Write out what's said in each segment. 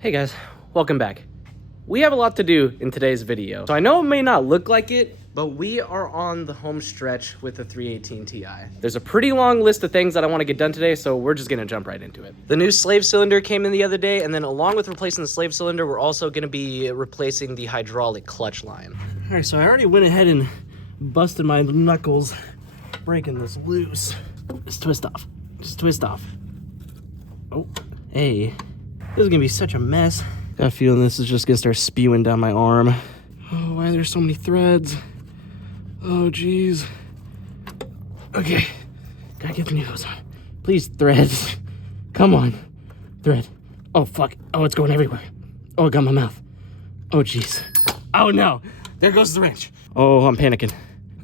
Hey guys, welcome back. We have a lot to do in today's video. So I know it may not look like it, but we are on the home stretch with the 318 Ti. There's a pretty long list of things that I want to get done today, so we're just gonna jump right into it. The new slave cylinder came in the other day, and then along with replacing the slave cylinder, we're also gonna be replacing the hydraulic clutch line. All right, so I already went ahead and busted my knuckles breaking this loose. Just twist off, just twist off. Oh, hey. This is gonna be such a mess. Got a feeling this is just gonna start spewing down my arm. Oh, why are there so many threads? Oh, geez. Okay, gotta get the needles on. Please, threads. Come on, thread. Oh, fuck. Oh, it's going everywhere. Oh, it got my mouth. Oh, geez. Oh, no. There goes the wrench. Oh, I'm panicking.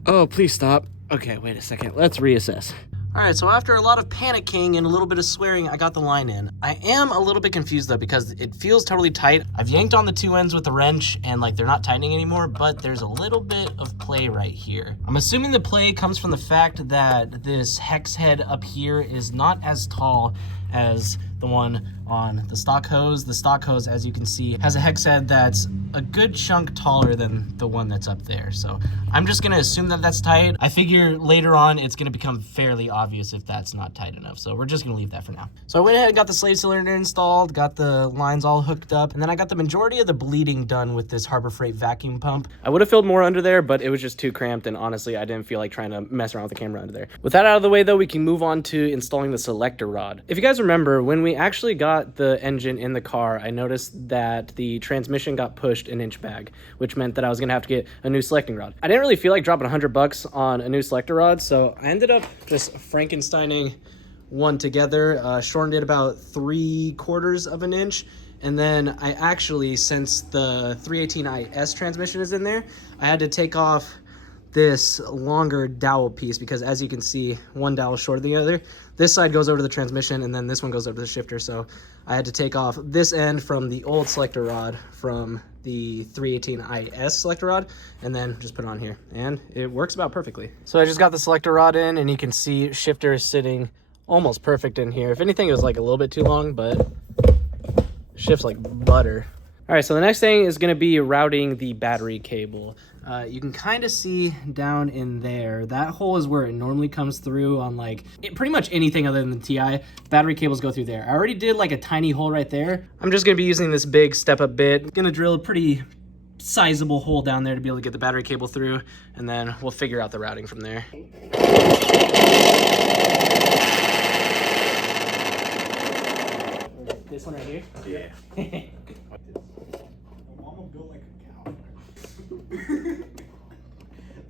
Oh, please stop. Okay, wait a second. Let's reassess. All right, so after a lot of panicking and a little bit of swearing, I got the line in. I am a little bit confused though, because it feels totally tight. I've yanked on the two ends with the wrench and like they're not tightening anymore, but there's a little bit of play right here. I'm assuming the play comes from the fact that this hex head up here is not as tall as the one on the stock hose. The stock hose, as you can see, has a hex head that's a good chunk taller than the one that's up there. So I'm just gonna assume that that's tight. I figure later on it's gonna become fairly obvious if that's not tight enough. So we're just gonna leave that for now. So I went ahead and got the slave cylinder installed, got the lines all hooked up, and then I got the majority of the bleeding done with this Harbor Freight vacuum pump. I would have filled more under there, but it was just too cramped, and honestly, I didn't feel like trying to mess around with the camera under there. With that out of the way though, we can move on to installing the selector rod. If you guys remember, when we actually got the engine in the car, I noticed that the transmission got pushed an inch back, which meant that I was gonna have to get a new selecting rod. I didn't really feel like dropping $100 on a new selector rod, so I ended up just Frankensteining one together, shortened it about 3/4 of an inch, and then I actually, since the 318IS transmission is in there, I had to take off this longer dowel piece because, as you can see, one dowel is shorter than the other. This side goes over to the transmission and then this one goes over to the shifter, so I had to take off this end from the old selector rod from the 318IS selector rod and then just put it on here, and it works about perfectly. So I just got the selector rod in, and you can see shifter is sitting almost perfect in here. If anything, it was like a little bit too long, but shifts like butter. All right, so the next thing is gonna be routing the battery cable. You can kind of see down in there, that hole is where it normally comes through on like pretty much anything other than the TI. Battery cables go through there. I already did like a tiny hole right there. I'm just gonna be using this big step-up bit. I'm gonna drill a pretty sizable hole down there to be able to get the battery cable through, and then we'll figure out the routing from there. This one right here? Yeah. Mama built like a cow. This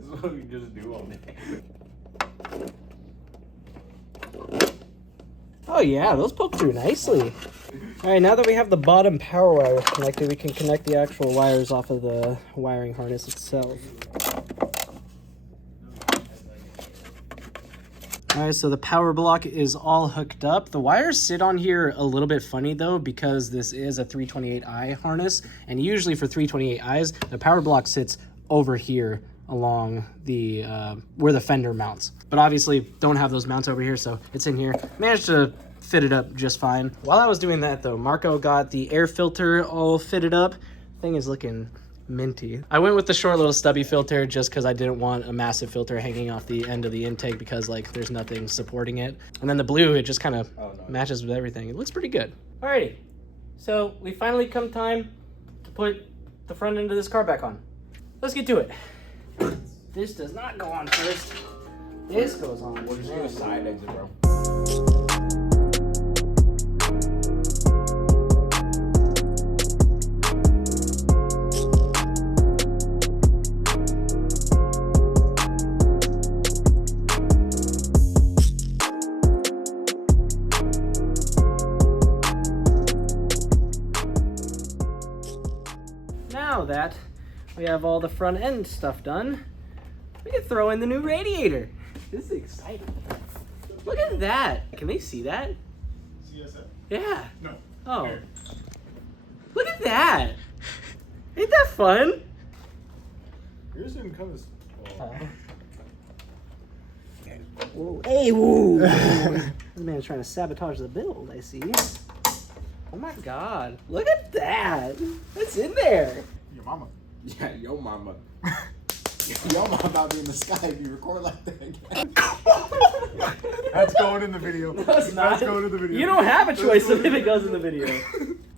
is what we just do all day. Oh yeah, those poke through nicely. All right, now that we have the bottom power wire connected, we can connect the actual wires off of the wiring harness itself. All right, so the power block is all hooked up. The wires sit on here a little bit funny though, because this is a 328i harness, and usually for 328i's, the power block sits over here along the where the fender mounts. But obviously don't have those mounts over here, so it's in here. Managed to fit it up just fine. While I was doing that though, Marco got the air filter all fitted up. Thing is looking minty. I went with the short little stubby filter just because I didn't want a massive filter hanging off the end of the intake, because like there's nothing supporting it. And then the blue, it just kind of matches with everything. It looks pretty good. Alrighty, so we finally come time to put the front end of this car back on. Let's get to it. This does not go on first. This goes on. We'll just do a side exit, bro. Now that we have all the front end stuff done, we can throw in the new radiator. This is exciting. Look at that. Can they see that? CSF? Yeah. No. Oh. Here. Look at that. Ain't that fun? Yours didn't come as... Whoa. Hey, whoa. This man's trying to sabotage the build, I see. Oh my god. Look at that. What's in there? Your mama. Yeah, yo mama. Yo mama about me in the sky if you record like that again. That's going in the video. No, it's not. That's going in the video. You don't have a choice if it goes in the video.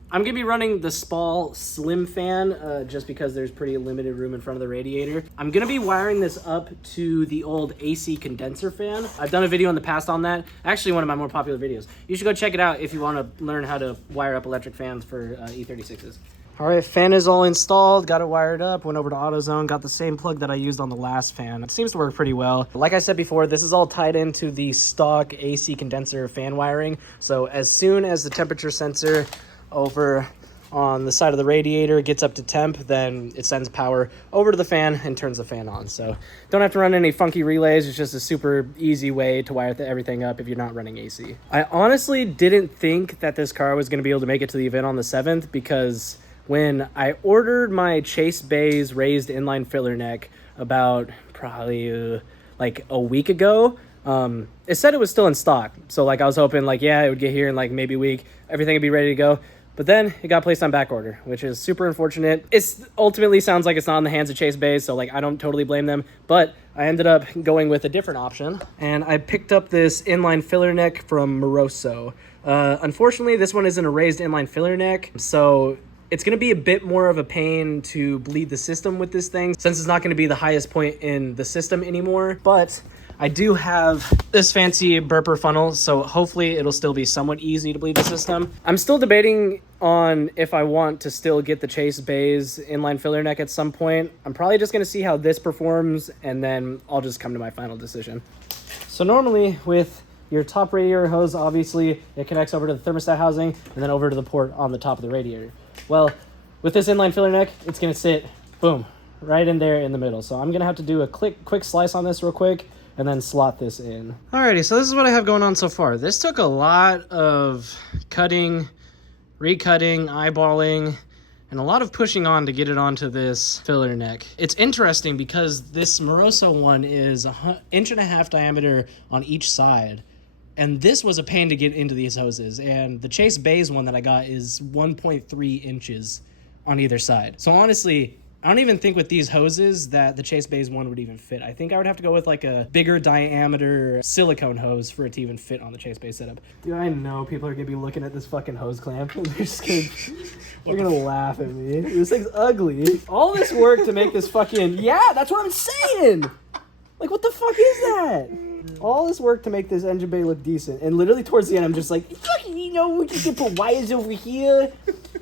I'm gonna be running the Spall Slim fan just because there's pretty limited room in front of the radiator. I'm gonna be wiring this up to the old AC condenser fan. I've done a video in the past on that. Actually, one of my more popular videos. You should go check it out if you want to learn how to wire up electric fans for E36s. All right, fan is all installed, got it wired up, went over to AutoZone, got the same plug that I used on the last fan. It seems to work pretty well. Like I said before, this is all tied into the stock AC condenser fan wiring. So as soon as the temperature sensor over on the side of the radiator gets up to temp, then it sends power over to the fan and turns the fan on. So don't have to run any funky relays. It's just a super easy way to wire everything up if you're not running AC. I honestly didn't think that this car was going to be able to make it to the event on the 7th because when I ordered my Chase Bays raised inline filler neck about probably like a week ago, it said it was still in stock. So like I was hoping like, yeah, it would get here in like maybe a week, everything would be ready to go. But then it got placed on back order, which is super unfortunate. It's ultimately sounds like it's not in the hands of Chase Bays, so like I don't totally blame them. But I ended up going with a different option, and I picked up this inline filler neck from Moroso. Unfortunately, this one isn't a raised inline filler neck, so it's going to be a bit more of a pain to bleed the system with this thing, since it's not going to be the highest point in the system anymore. But I do have this fancy burper funnel, so hopefully it'll still be somewhat easy to bleed the system. I'm still debating on if I want to still get the Chase Bays inline filler neck at some point. I'm probably just going to see how this performs, and then I'll just come to my final decision. So normally with your top radiator hose, obviously it connects over to the thermostat housing and then over to the port on the top of the radiator. Well, with this inline filler neck, it's going to sit, boom, right in there in the middle. So I'm going to have to do a quick slice on this real quick and then slot this in. Alrighty, so this is what I have going on so far. This took a lot of cutting, recutting, eyeballing, and a lot of pushing on to get it onto this filler neck. It's interesting because this Moroso one is 1.5 inch diameter on each side. And this was a pain to get into these hoses. And the Chase Bays one that I got is 1.3 inches on either side. So honestly, I don't even think with these hoses that the Chase Bays one would even fit. I think I would have to go with like a bigger diameter silicone hose for it to even fit on the Chase Bays setup. Dude, I know people are gonna be looking at this fucking hose clamp. They're gonna laugh at me. This thing's ugly. All this work to make this fucking, yeah, that's what I'm saying. Like, what the fuck is that? All this work to make this engine bay look decent. And literally towards the end, I'm just like, fucking, you know, we can put wires over here.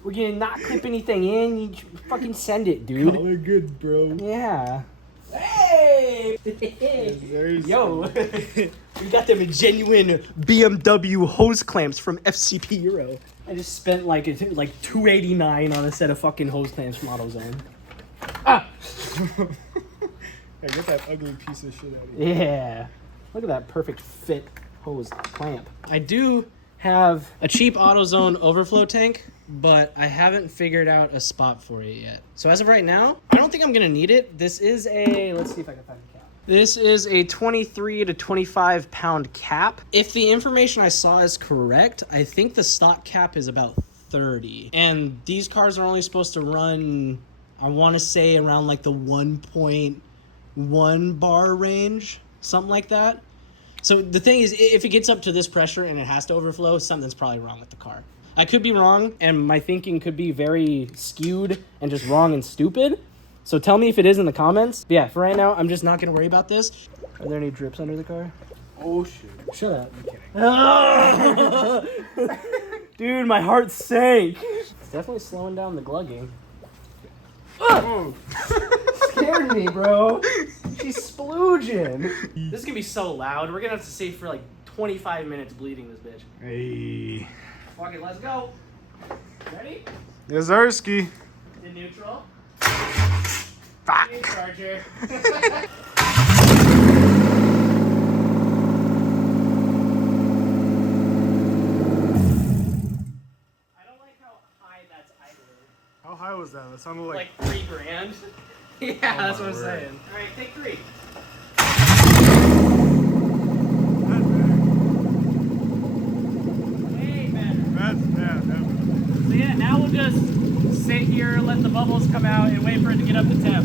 We're gonna not clip anything in. You fucking send it, dude. We're good, bro. Yeah. Hey! Yo, we got them genuine BMW hose clamps from FCP Euro. I just spent like $289 on a set of fucking hose clamps from AutoZone. Ah! Hey, get that ugly piece of shit out of here. Yeah. Look at that perfect fit hose clamp. I do have a cheap AutoZone overflow tank, but I haven't figured out a spot for it yet. So as of right now, I don't think I'm gonna need it. This is a, let's see if I can find a cap. This is a 23 to 25 pound cap. If the information I saw is correct, I think the stock cap is about 30. And these cars are only supposed to run, I wanna say around like the 1.1 bar range, something like that. So the thing is, if it gets up to this pressure and it has to overflow, something's probably wrong with the car. I could be wrong, and my thinking could be very skewed and just wrong and stupid. So tell me if it is in the comments. But yeah, for right now, I'm just not going to worry about this. Are there any drips under the car? Oh, shit. Shut up. I'm kidding. Dude, my heart sank. It's definitely slowing down the glugging. Oh. Scared me, bro. She's splooging. This is gonna be so loud. We're gonna have to sit for like 25 minutes bleeding this bitch. Hey. Fuck it, let's go. Ready? Yazarski. In neutral. Fuck. In charger. I don't like how high that's idling. How high was that? That sounded like $3,000. Yeah, that's what I'm saying. All right, take 3. Way better. That's bad. And now we'll just sit here, let the bubbles come out, and wait for it to get up to temp.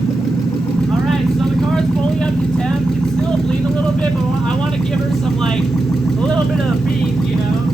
All right, so the car is fully up to temp. It's still bleeding a little bit, but I want to give her some, like, a little bit of a beat, you know?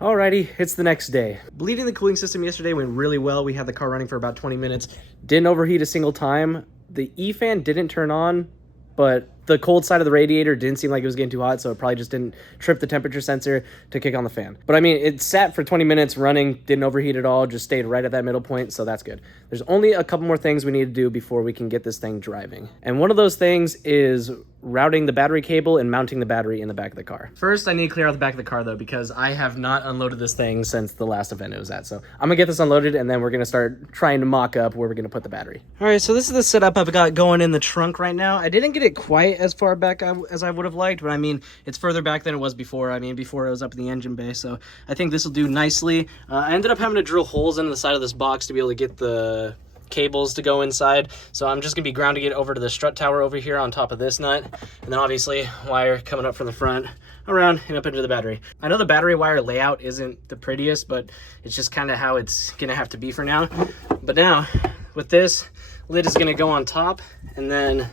Alrighty, it's the next day. Bleeding the cooling system yesterday went really well. We had the car running for about 20 minutes. Didn't overheat a single time. The E-fan didn't turn on, but the cold side of the radiator didn't seem like it was getting too hot, so it probably just didn't trip the temperature sensor to kick on the fan. But I mean, it sat for 20 minutes running, didn't overheat at all, just stayed right at that middle point, so that's good. There's only a couple more things we need to do before we can get this thing driving. And one of those things is routing the battery cable and mounting the battery in the back of the car. First, I need to clear out the back of the car though, because I have not unloaded this thing since the last event it was at. So I'm gonna get this unloaded and then we're gonna start trying to mock up where we're gonna put the battery. All right, so this is the setup I've got going in the trunk right now. I didn't get it quite as far back as I would have liked, but I mean, it's further back than it was before. I mean, before it was up in the engine bay, so I think this will do nicely. I ended up having to drill holes into the side of this box to be able to get the cables to go inside, so I'm just gonna be grounding it over to the strut tower over here on top of this nut, and then obviously wire coming up from the front around and up into the battery. I know the battery wire layout isn't the prettiest, but it's just kind of how it's gonna have to be for now. But now with this, lid is gonna go on top, and then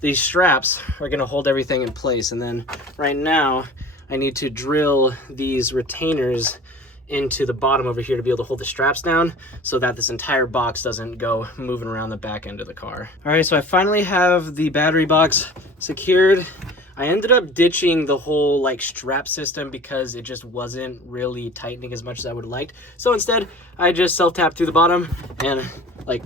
these straps are gonna hold everything in place. And then right now I need to drill these retainers into the bottom over here to be able to hold the straps down so that this entire box doesn't go moving around the back end of the car. All right, so I finally have the battery box secured. I ended up ditching the whole like strap system because it just wasn't really tightening as much as I would have liked. So instead, I just self-tapped through the bottom and like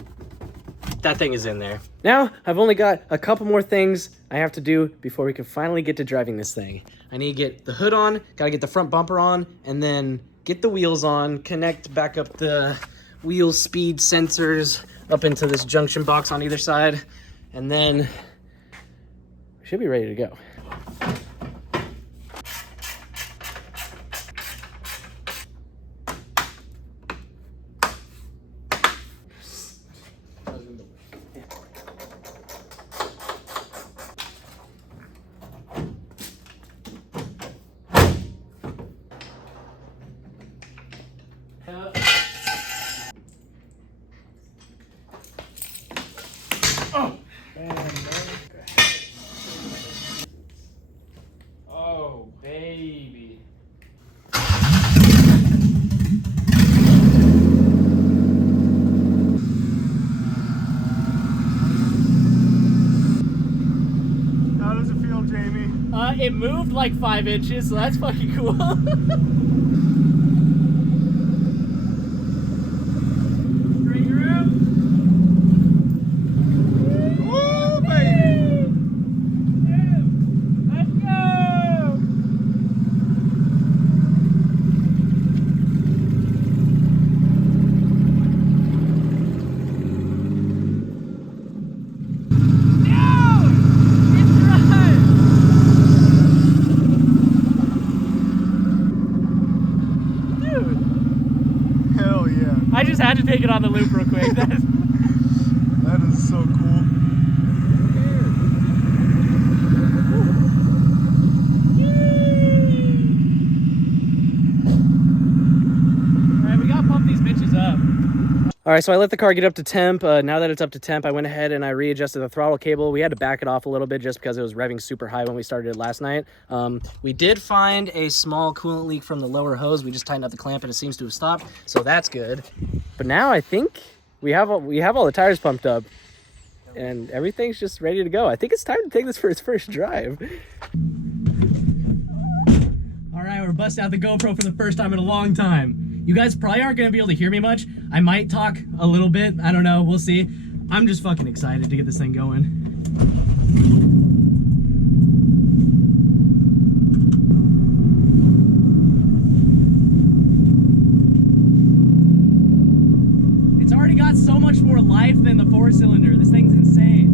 that thing is in there. Now, I've only got a couple more things I have to do before we can finally get to driving this thing. I need to get the hood on, gotta get the front bumper on, and then get the wheels on, connect back up the wheel speed sensors up into this junction box on either side, and then we should be ready to go. Oh! Oh, baby. How does it feel, Jamie? It moved like 5 inches, so that's fucking cool. I just had to take it on the loop real quick. That is so cool. Alright, we gotta pump these bitches up. Alright, so I let the car get up to temp. Now that it's up to temp, I went ahead and I readjusted the throttle cable. We had to back it off a little bit just because it was revving super high when we started it last night. We did find a small coolant leak from the lower hose. We just tightened up the clamp and it seems to have stopped, so that's good. But now I think we have all the tires pumped up and everything's just ready to go. I think it's time to take this for its first drive. All right, we're busting out the GoPro for the first time in a long time. You guys probably aren't gonna be able to hear me much. I might talk a little bit, I don't know, we'll see. I'm just fucking excited to get this thing going. It's already got so much more life than the 4-cylinder. This thing's insane.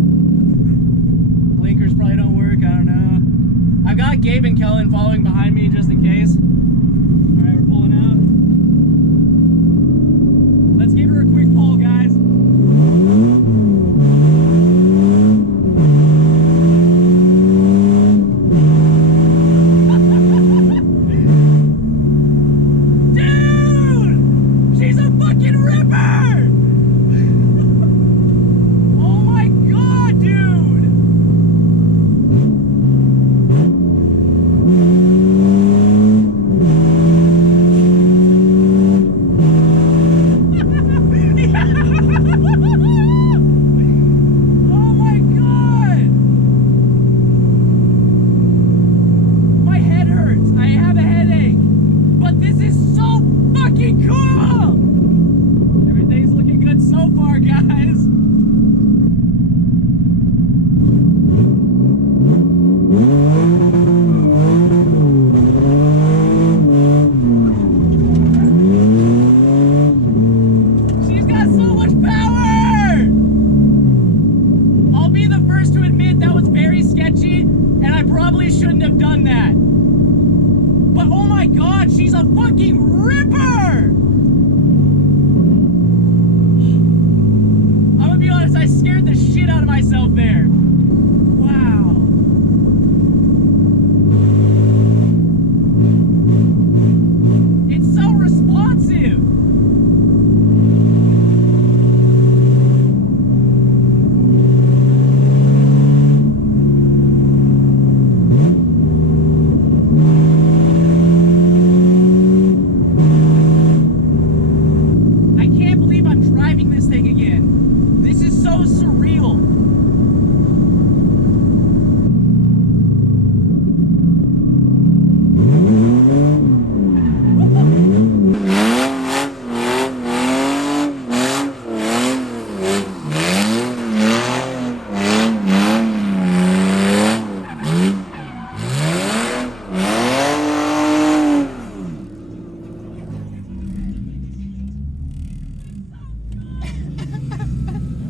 Blinkers probably don't work, I don't know. I've got Gabe and Kellen following behind me just in case. All right, we're pulling out. driving this thing again. This is so surreal.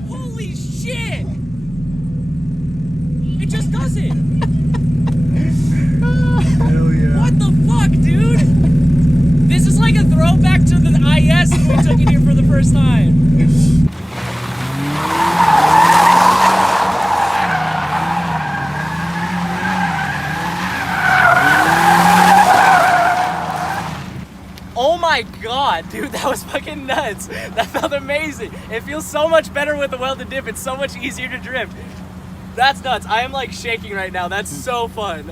Holy shit! It just does it! Hell yeah. What the fuck, dude? This is like a throwback to the IS when we took it here for the first time. Oh my god, dude, that was fucking nuts. That felt amazing. It feels so much better with the welded dip. It's so much easier to drift. That's nuts. I am like shaking right now. That's so fun.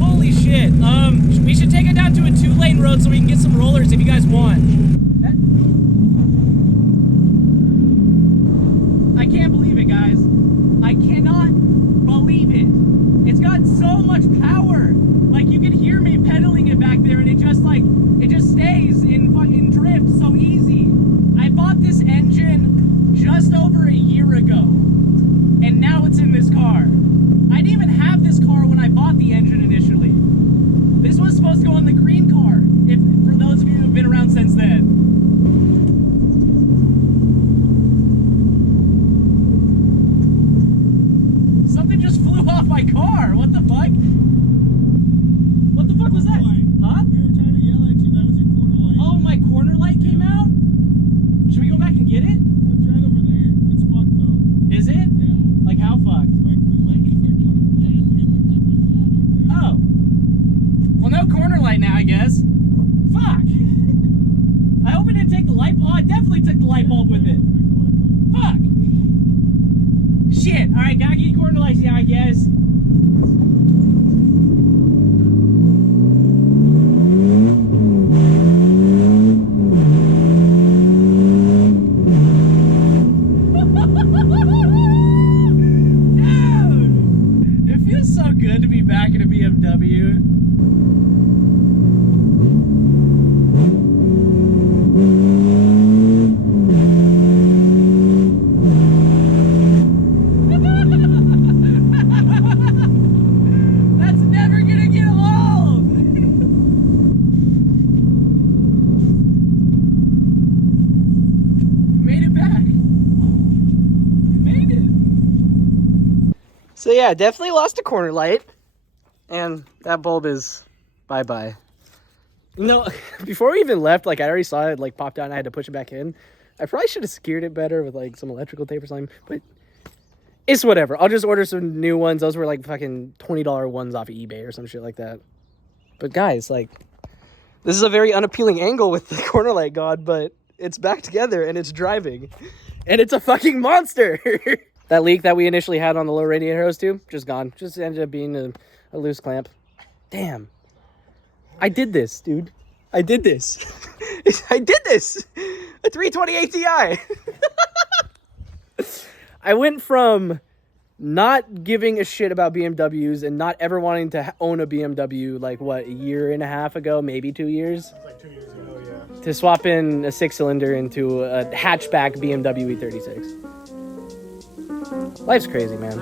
Holy shit. We should take it down to a 2-lane road so we can get some rollers if you guys want. I can't believe it, guys. I cannot believe it. It's got so much power. Like, you can hear me pedaling it back there, and it just stays in fucking drift so easy. I bought this engine just over a year ago, and now it's in this car. I didn't even have this car when I bought the engine initially. This was supposed to go in the green car, for those of you who have been around since then. Something just flew off my car. What the fuck? What the fuck was that? Huh? We were trying to yell at you. That was your corner light. Oh, my corner light came out? Should we go back and get it? It's right over there. It's fucked though. Is it? Yeah. Like how fucked? Like the light is like Oh. Well, no corner light now, I guess. Fuck. I hope it didn't take the light bulb. Oh, it definitely took the light bulb with it. Fuck. Shit. All right, gotta get corner lights now, I guess. Dude, it feels so good to be back in a BMW. That's never gonna get old. Made it back. Made it. So yeah, definitely lost a corner light, and that bulb is bye-bye. No, before we even left, like I already saw it like popped out and I had to push it back in. I probably should have secured it better with like some electrical tape or something, but it's whatever. I'll just order some new ones. Those were like fucking $20 ones off of eBay or some shit like that. But guys, like, this is a very unappealing angle with the corner light gone, but it's back together and it's driving. And it's a fucking monster. That leak that we initially had on the low radiator hose too, just gone. Just ended up being a loose clamp. Damn. I did this, dude. I did this. I did this. A 328ti. I went from not giving a shit about BMWs and not ever wanting to own a BMW like, what, a year and a half ago, maybe 2 years? like 2 years ago, yeah. To swap in a 6-cylinder into a hatchback BMW E36. Life's crazy, man.